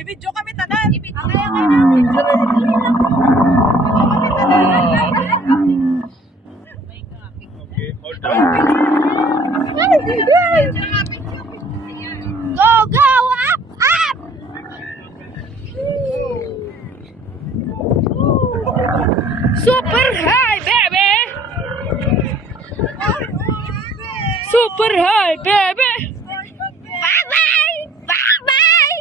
I-video kami tanan. Ang kaya kayo namin. Okay, hold on. Go, go, up, up! Super high, baby! Super high, baby! Bye-bye! Bye-bye!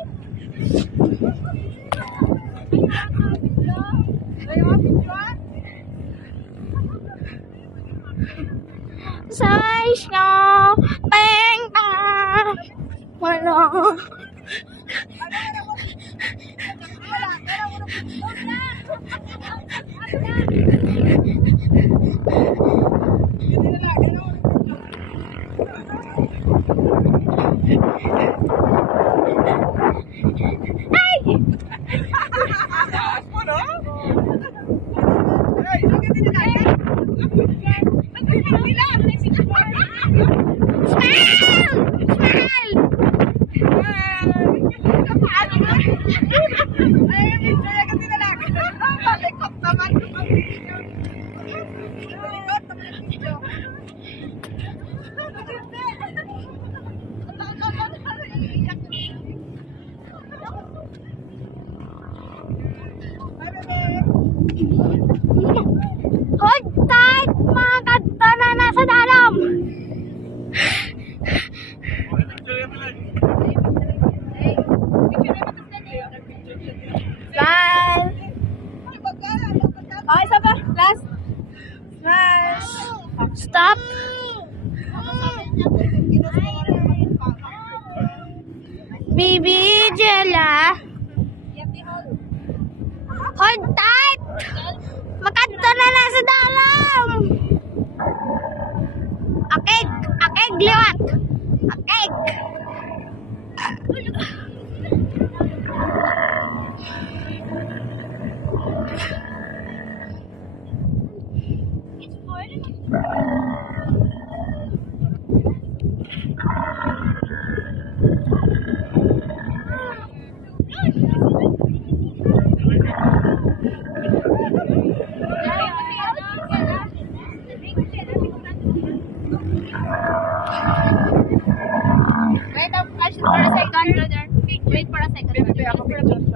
Size nyo, bang, bang! Wala. Hold tight, mga kanta na nasa dalam. Smile. Okay, isa pa. Last. Smash. Stop. Baby Jella. Hold tight. Makanta na nasa dalam. Akeg. Akeg liwat. Akeg. Wait for a second, brother. Wait for a second. Wait, ako for a short.